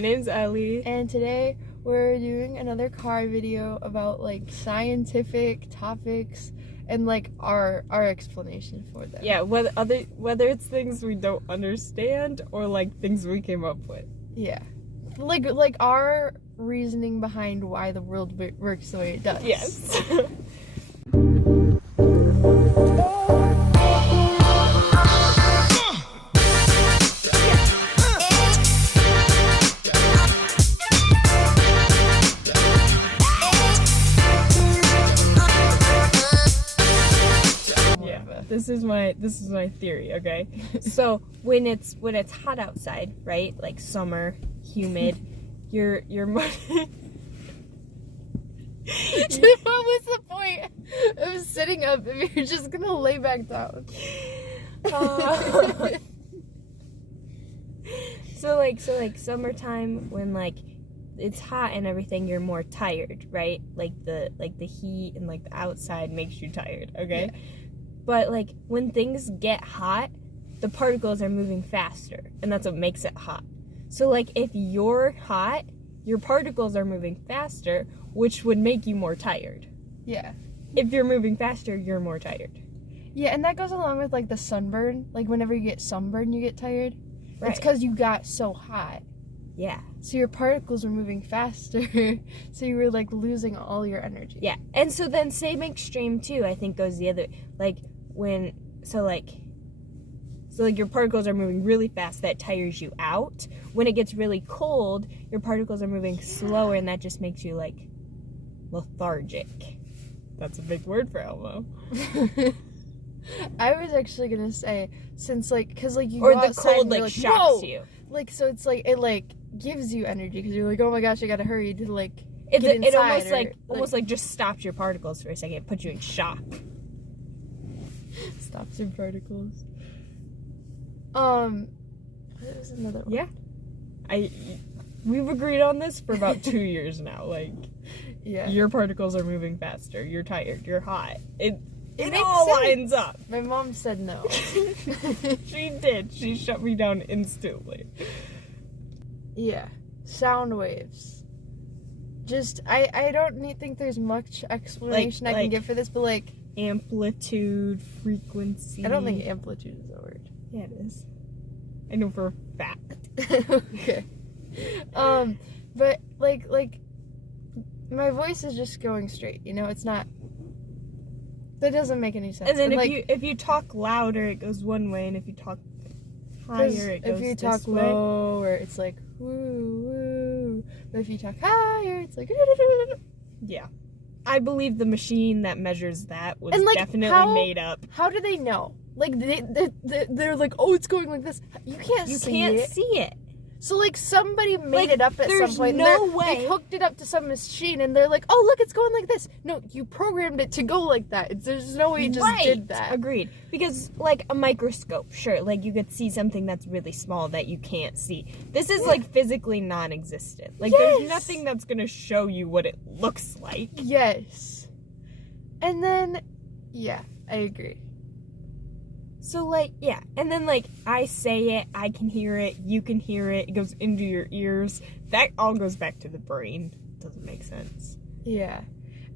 My name's Ellie. And today we're doing another car video about like scientific topics and like our explanation for them. Yeah, whether it's things we don't understand or like things we came up with. Yeah. Like our reasoning behind why the world works the way it does. Yes. This is my theory, okay? So when it's hot outside, right? Like summer, humid, your What was the point of sitting up if you're just gonna lay back down? So like summertime when like it's hot and everything, you're more tired, right? Like the heat and like the outside makes you tired, okay? Yeah. But like when things get hot, the particles are moving faster, and that's what makes it hot. So like if you're hot, your particles are moving faster, which would make you more tired. Yeah. If you're moving faster, you're more tired. Yeah, and that goes along with like the sunburn. Like whenever you get sunburn, you get tired. Right. It's because you got so hot. Yeah. So your particles were moving faster, so you were like losing all your energy. Yeah, and so then same extreme too, I think goes the other, like when, so your particles are moving really fast, that tires you out. When it gets really cold, your particles are moving slower, and that just makes you like lethargic. That's a big word for Elmo. I was actually gonna say, since like, cause like you or go the outside cold and like you're shocks whoa! You. Like so, it's like it like gives you energy because you're like, oh my gosh, I gotta hurry to like It get inside. It almost like just stops your particles for a second. It puts you in shock. Stops your particles. What was another one? Yeah, we've agreed on this for about 2 years now. Like, yeah, your particles are moving faster. You're tired. You're hot. It makes all sense. lines up. My mom said no. She did. She shut me down instantly. Yeah, sound waves. Just I don't think there's much explanation I can give for this, but like amplitude, frequency. I don't think amplitude is a word. Yeah, it is. I know for a fact. Okay. But like my voice is just going straight. You know, it's not. That doesn't make any sense. And then and if you talk louder, it goes one way, and if you talk higher, it goes if you this talk way. lower, it's like woo woo. But if you talk higher, it's like yeah. I believe the machine that measures that was like, definitely made up. How do they know? Like they're like, oh, it's going like this. You can't see it. So like somebody made it up at some point. No way. They hooked it up to some machine and they're like, oh look, it's going like this. No, you programmed it to go like that. There's no way you just did that. Agreed. Because like a microscope, sure, like you could see something that's really small that you can't see. This is like physically non-existent. Like there's nothing that's gonna show you what it looks like. Yes. And then, yeah, I agree. So, like, yeah, and then, like, I say it, I can hear it, you can hear it, it goes into your ears. That all goes back to the brain. Doesn't make sense. Yeah.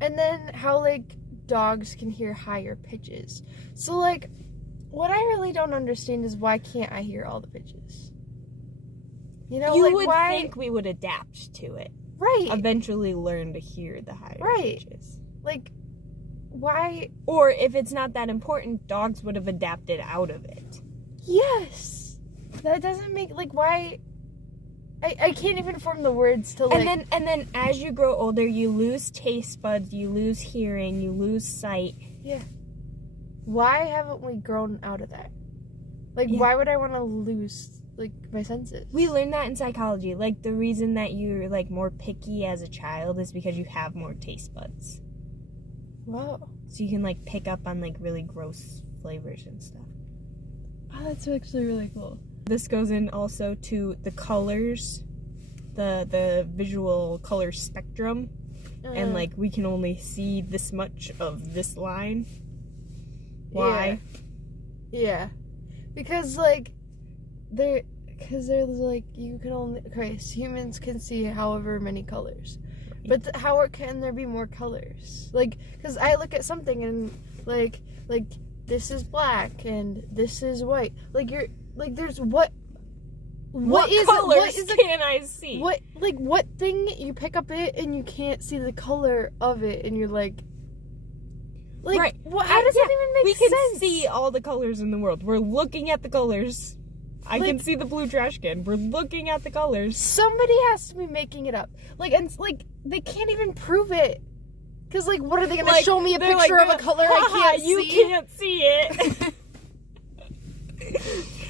And then how, like, dogs can hear higher pitches. So, like, what I really don't understand is why can't I hear all the pitches? You know, you like, would why... think we would adapt to it. Right. Eventually learn to hear the higher pitches. Like... Why? Or if it's not that important, dogs would have adapted out of it. Yes. That doesn't make, like, why? I can't even form the words to, like... And then as you grow older, you lose taste buds, you lose hearing, you lose sight. Yeah. Why haven't we grown out of that? Like, why would I want to lose, like, my senses? We learned that in psychology. Like, the reason that you're, like, more picky as a child is because you have more taste buds. Wow. So you can, like, pick up on, like, really gross flavors and stuff. Oh, that's actually really cool. This goes in also to the colors, the visual color spectrum. And, like, we can only see this much of this line. Why? Yeah. Because, like, Because there's like, you can only, okay, so humans can see however many colors. But how can there be more colors? Like, because I look at something and like this is black and this is white. Like there's what is colors what is can I see? What thing you pick up it and you can't see the color of it and you're like right. How does that even make sense? We can see all the colors in the world. We're looking at the colors. I can see the blue trash can. We're looking at the colors. Somebody has to be making it up. They can't even prove it. Because, what are they going to show me a picture of a color I can't see? You can't see it.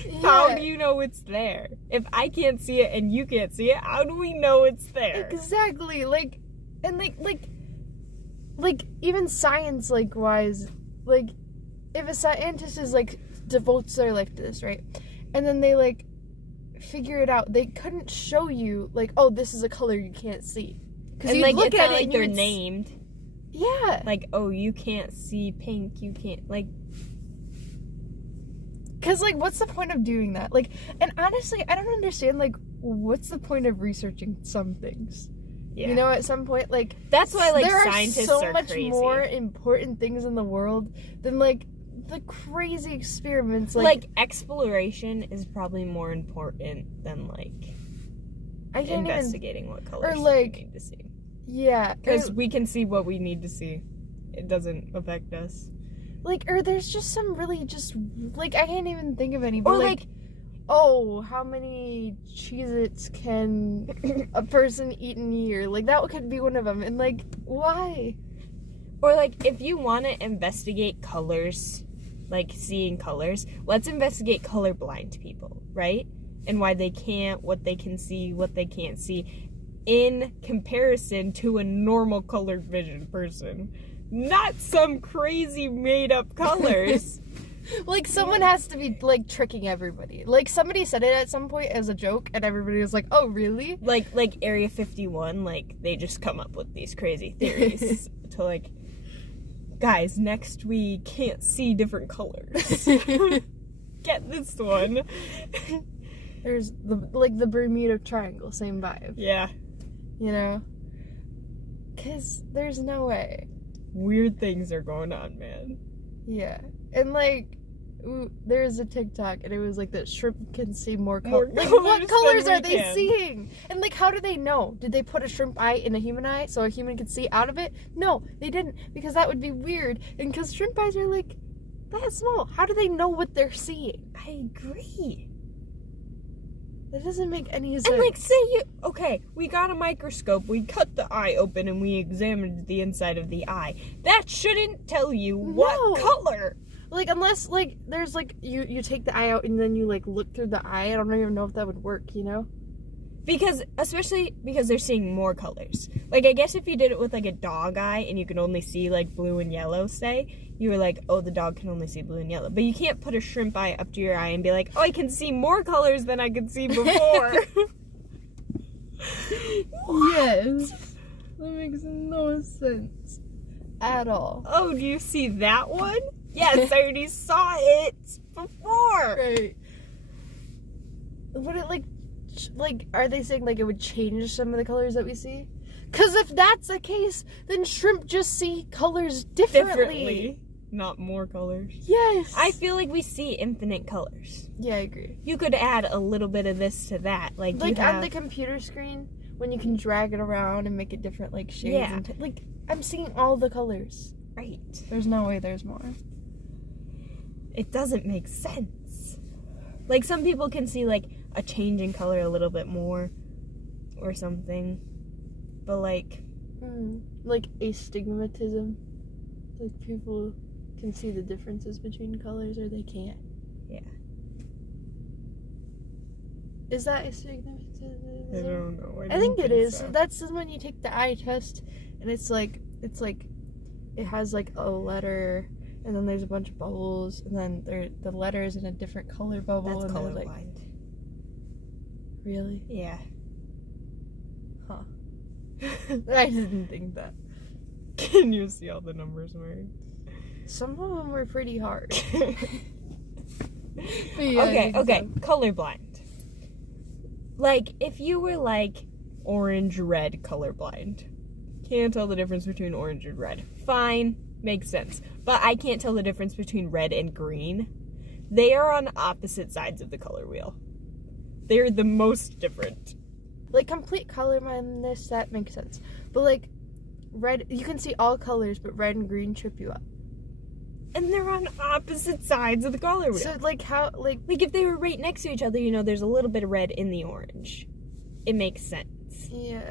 Yeah. How do you know it's there? If I can't see it and you can't see it, how do we know it's there? Exactly. Even science, wise, if a scientist is, devotes their life to this, right? And then they, figure it out. They couldn't show you, oh, this is a color you can't see. Because you look at it and they're named. Yeah. Oh, you can't see pink. You can't, Because, what's the point of doing that? And honestly, I don't understand, what's the point of researching some things? Yeah. You know, at some point, that's why, there scientists are so are much crazy. more important things in the world than, the crazy experiments. Exploration is probably more important than, investigating what colors we need to see. Yeah. Because we can see what we need to see. It doesn't affect us. Or there's just some really just, I can't even think of any, but, oh, how many Cheez-Its can a person eat in a year? That could be one of them. And, why? Or, if you want to investigate colors, seeing colors, let's investigate colorblind people, right? And why they can't, what they can see, what they can't see, in comparison to a normal colored vision person. Not some crazy made-up colors. Someone has to be, tricking everybody. Somebody said it at some point as a joke, and everybody was like, oh, really? Like Area 51, they just come up with these crazy theories to, guys, next we can't see different colors. Get this one. There's, the Bermuda Triangle, same vibe. Yeah. You know? Because there's no way. Weird things are going on, man. Yeah. And, there's a TikTok, and it was that shrimp can see more colors. What colors are they seeing? And, how do they know? Did they put a shrimp eye in a human eye so a human could see out of it? No, they didn't, because that would be weird. And because shrimp eyes are, that small. How do they know what they're seeing? I agree. That doesn't make any sense. And, we got a microscope, we cut the eye open, and we examined the inside of the eye. That shouldn't tell you what color. Unless, there's, you take the eye out and then you, look through the eye. I don't even know if that would work, you know? Especially because they're seeing more colors. I guess if you did it with, a dog eye and you can only see, blue and yellow, say, you were oh, the dog can only see blue and yellow. But you can't put a shrimp eye up to your eye and be oh, I can see more colors than I could see before. Yes. That makes no sense at all. Oh, do you see that one? Yes, I already saw it before. Right. Would it are they saying it would change some of the colors that we see? Because if that's the case, then shrimp just see colors differently. Not more colors. Yes. I feel we see infinite colors. Yeah, I agree. You could add a little bit of this to that. On the computer screen, when you can drag it around and make it different shades. Yeah. And I'm seeing all the colors. Right. There's no way there's more. It doesn't make sense. Some people can see a change in color a little bit more or something. But astigmatism. People can see the differences between colors or they can't. Yeah. Is that astigmatism? I don't know. I think it is. So. That's when you take the eye test and it has a letter and then there's a bunch of bubbles and then the letter is in a different color bubble. That's and colorblind. Really? Yeah. Huh. I didn't think that. Can you see all the numbers, Mary? Some of them were pretty hard. Okay. Colorblind. like, if you were, like, orange-red colorblind, can't tell the difference between orange and red. Fine, makes sense. But I can't tell the difference between red and green. They are on opposite sides of the color wheel. They're the most different. Like, complete color blindness, that makes sense. But, like, red, you can see all colors, but red and green trip you up. And they're on opposite sides of the color wheel. So, like, how, like... Like, if they were right next to each other, you know, there's a little bit of red in the orange. It makes sense. Yeah.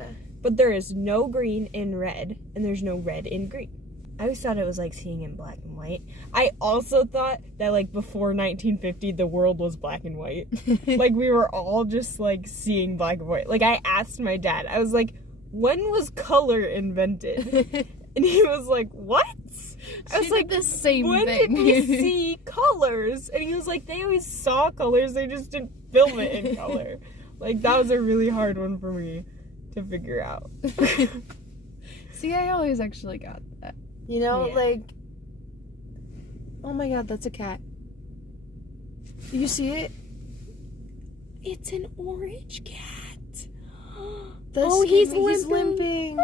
But there is no green in red, and there's no red in green. I always thought it was like seeing in black and white. I also thought that, like, before 1950, the world was black and white. Like, we were all just, like, seeing black and white. Like, I asked my dad, I was like, when was color invented? And he was like, what? I was like, the same when thing. did we see colors? And he was like, they always saw colors, they just didn't film it in color. Like, that was a really hard one for me to figure out. See, I always actually got that. You know, Yeah. like... Oh my god, that's a cat. You see it? It's an orange cat. He's limping.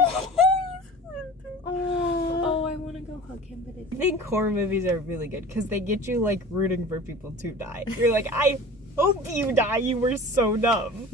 Oh, I want to go hug him, but I think horror movies are really good because they get you, like, rooting for people to die. You're like, I hope you die. You were so dumb.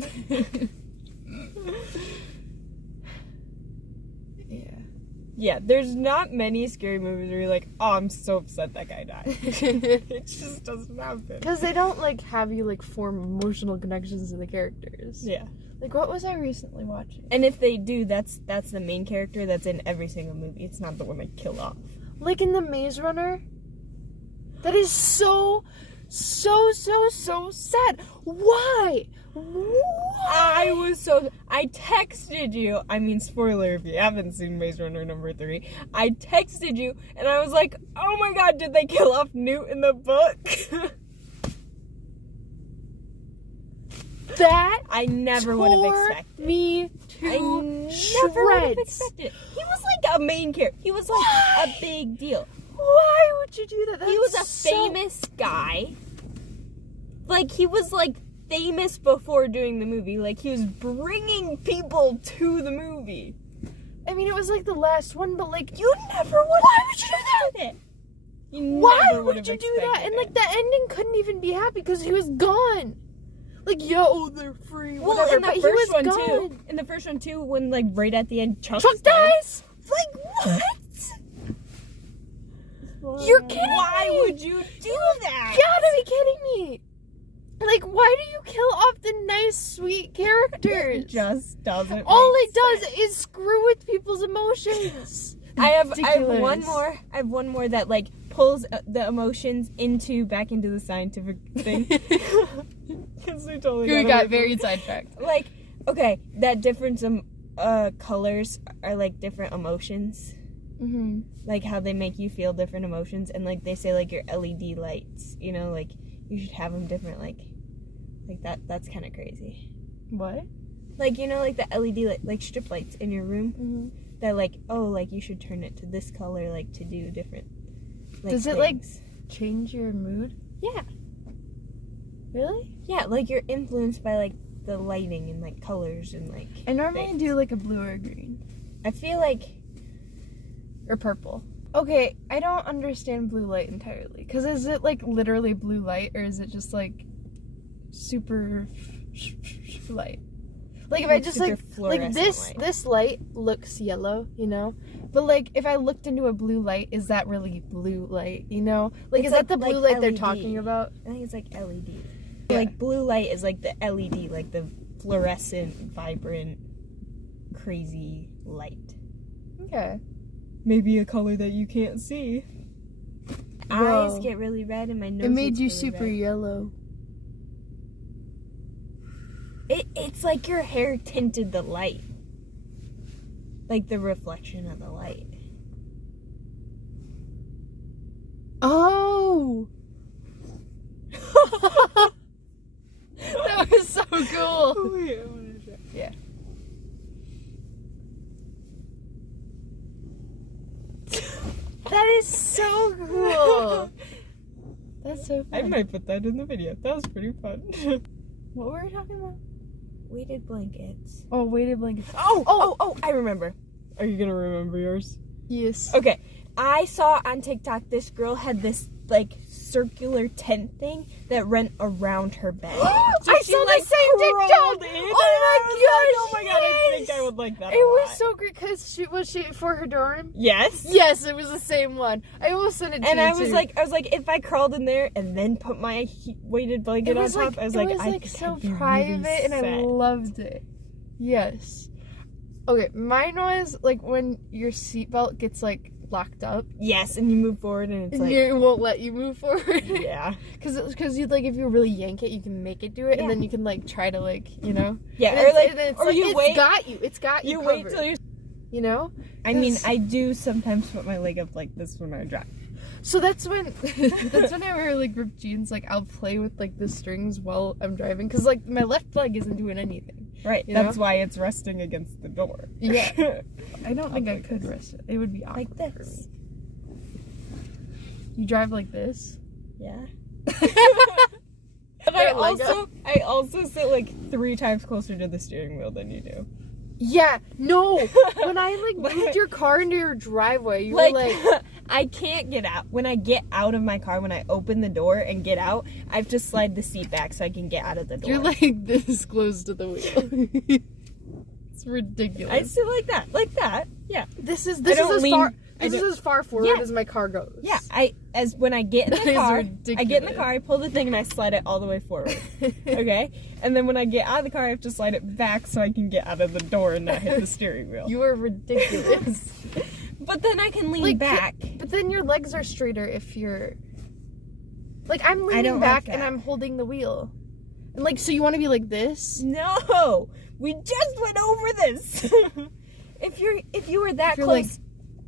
Yeah, there's not many scary movies where you're like, oh, I'm so upset that guy died. It just doesn't happen. Because they don't, like, have you, like, form emotional connections to the characters. Yeah. Like, what was I recently watching? And if they do, that's the main character that's in every single movie. It's not the one they kill off. Like in the Maze Runner? That is so sad. Why? I texted you, I mean, spoiler if you haven't seen Maze Runner number 3, I texted you, and I was like, oh my god, did they kill off Newt in the book? That I never would have tore expected. me I to never would have shreds. expected. He was like a main character. He was like a big deal. Why would you do that? He was a That's so- famous guy. Like, he was like famous before doing the movie. Like, he was bringing people to the movie. I mean, it was like the last one, but like, You never would. Why would you do that? You why never would have you do that? expected And it. like, the ending couldn't even be happy because he was gone. Like, yo, they're free. Well, whatever, in the but he first was one gone. too. In the first one too, when like right at the end, Chuck Chuck died. dies. Like what? You're kidding Why me. would you do that? You gotta be kidding me. Like, why do you kill off the nice, sweet characters? It just doesn't. All make it does sense. is screw with people's emotions. I have one Ridiculous. more. I have one more that like pulls the emotions back into the scientific thing. Because we totally We got got away very sidetracked. from- like, okay, that difference colors are like different emotions. Mm-hmm. Like how they make you feel different emotions, and like they say like your LED lights, you know, like you should have them different, like that. That's kind of crazy. What? Like, you know, like the LED like strip lights in your room. Mm-hmm. That like, oh, like you should turn it to this color, like to do different. Like, Does it, like- things. Change your mood? Yeah, Really? yeah, like you're influenced by like the lighting and like colors and like. I normally things. do like a blue or green. I feel like Or purple. Okay, I don't understand blue light entirely. Because is it like literally blue light or is it just like super light? Like if I just super like fluorescent light. this light looks yellow, you know? But like if I looked into a blue light, is that really blue light, you know? Like It's is like- that the blue like light they're LED. talking about? I think it's like LED. Yeah. Like blue light is like the LED, like the fluorescent, vibrant, crazy light. Okay. Maybe a color that you can't see. Whoa. Eyes get really red and my nose It made gets you really super red. yellow. It's like your hair tinted the light. Like the reflection of the light. Oh! That was so cool. Wait, I wanna try. Yeah. That is so cool. That's so I fun. might put that in the video. That was pretty fun. What were we talking about? weighted blankets. Oh, weighted blankets. Oh, I remember. Are you gonna remember yours? Yes. Okay, I saw on TikTok this girl had this like circular tent thing that went around her bed. I saw the same crawled TikTok. in, Oh and I was like, oh my my gosh, god, I think yes. I would like that. It a was lot. so great because was she for her dorm? Yes. Yes, it was the same one. I almost sent it to And you I was too. like, if I crawled in there and then put my weighted blanket it on was top, like, I was it like, was I like think so I'd be private, really and I set. loved it. Yes. Okay, mine was like when your seatbelt gets like locked up, Yes, and you move forward and it's and like, it won't let you move forward. yeah, Because you like if you really yank it, you can make it do it, Yeah. and then you can like try to like And yeah, it's- or like, and it's or like, you it's wait, got you. It's got you. you wait covered, till you're. you know. I mean, 'Cause- I do sometimes put my leg up like this when I drive. So that's when I wear like ripped jeans. Like I'll play with like the strings while I'm driving, because like my left leg isn't doing anything. Right, You that's know? why it's resting against the door. Yeah. I don't think I could rest it. It would be awkward. Like this. You drive like this. Yeah. But Your leg up. I also sit like 3 times closer to the steering wheel than you do. Yeah. No. When I like moved your car into your driveway, you were like, I can't get out. When I get out of my car, when I open the door and get out, I have to slide the seat back so I can get out of the door. you're like this close to the wheel. It's ridiculous. I sit like that. Yeah. This is don't as lean- far. I This is don't- as far forward Yeah. as my car goes. Yeah, as when I get in That the is car, ridiculous. I get in the car, I pull the thing and I slide it all the way forward. Okay? And then when I get out of the car, I have to slide it back so I can get out of the door and not hit the steering wheel. You are ridiculous. But then I can lean Like, back. But then your legs are straighter if you're. Like I'm don't leaning like back that. and I'm holding the wheel. And like so you want to be like this? No, we just went over this. if you were that If you're close,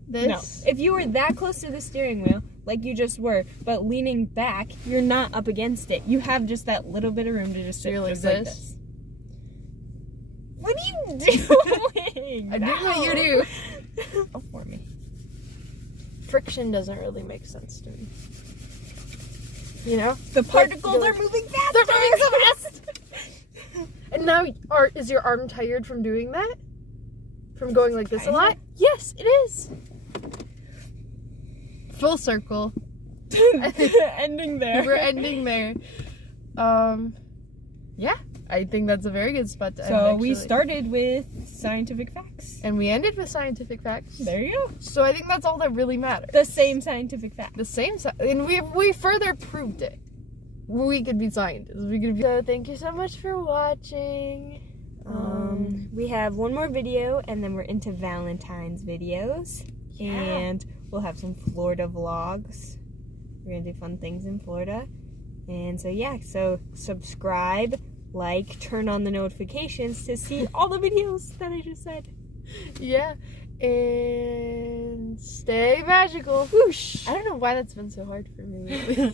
This. no. If you were that close to the steering wheel, like you just were, but leaning back, you're not up against it. You have just that little bit of room to just sit You're like just this? like this. What are you doing? I do what you do. Oh, for me. Friction doesn't really make sense to me. You know? The particles they're- are moving fast. They're moving so fast. And now, is your arm tired from doing that? From going like this a Kinda. lot? Yes, it is. Full circle. Ending there. We're ending there. Yeah, I think that's a very good spot to end. So we actually. started with scientific facts. And we ended with scientific facts. There you go. So I think that's all that really matters. The same scientific fact. The same, and we further proved it. We could be scientists. We could be. So thank you so much for watching. We have one more video, and then we're into Valentine's videos, Yeah. and we'll have some Florida vlogs. We're gonna do fun things in Florida, and so yeah. So subscribe, like, turn on the notifications to see all the videos that I just said. Yeah, and stay magical. Whoosh. I don't know why that's been so hard for me lately.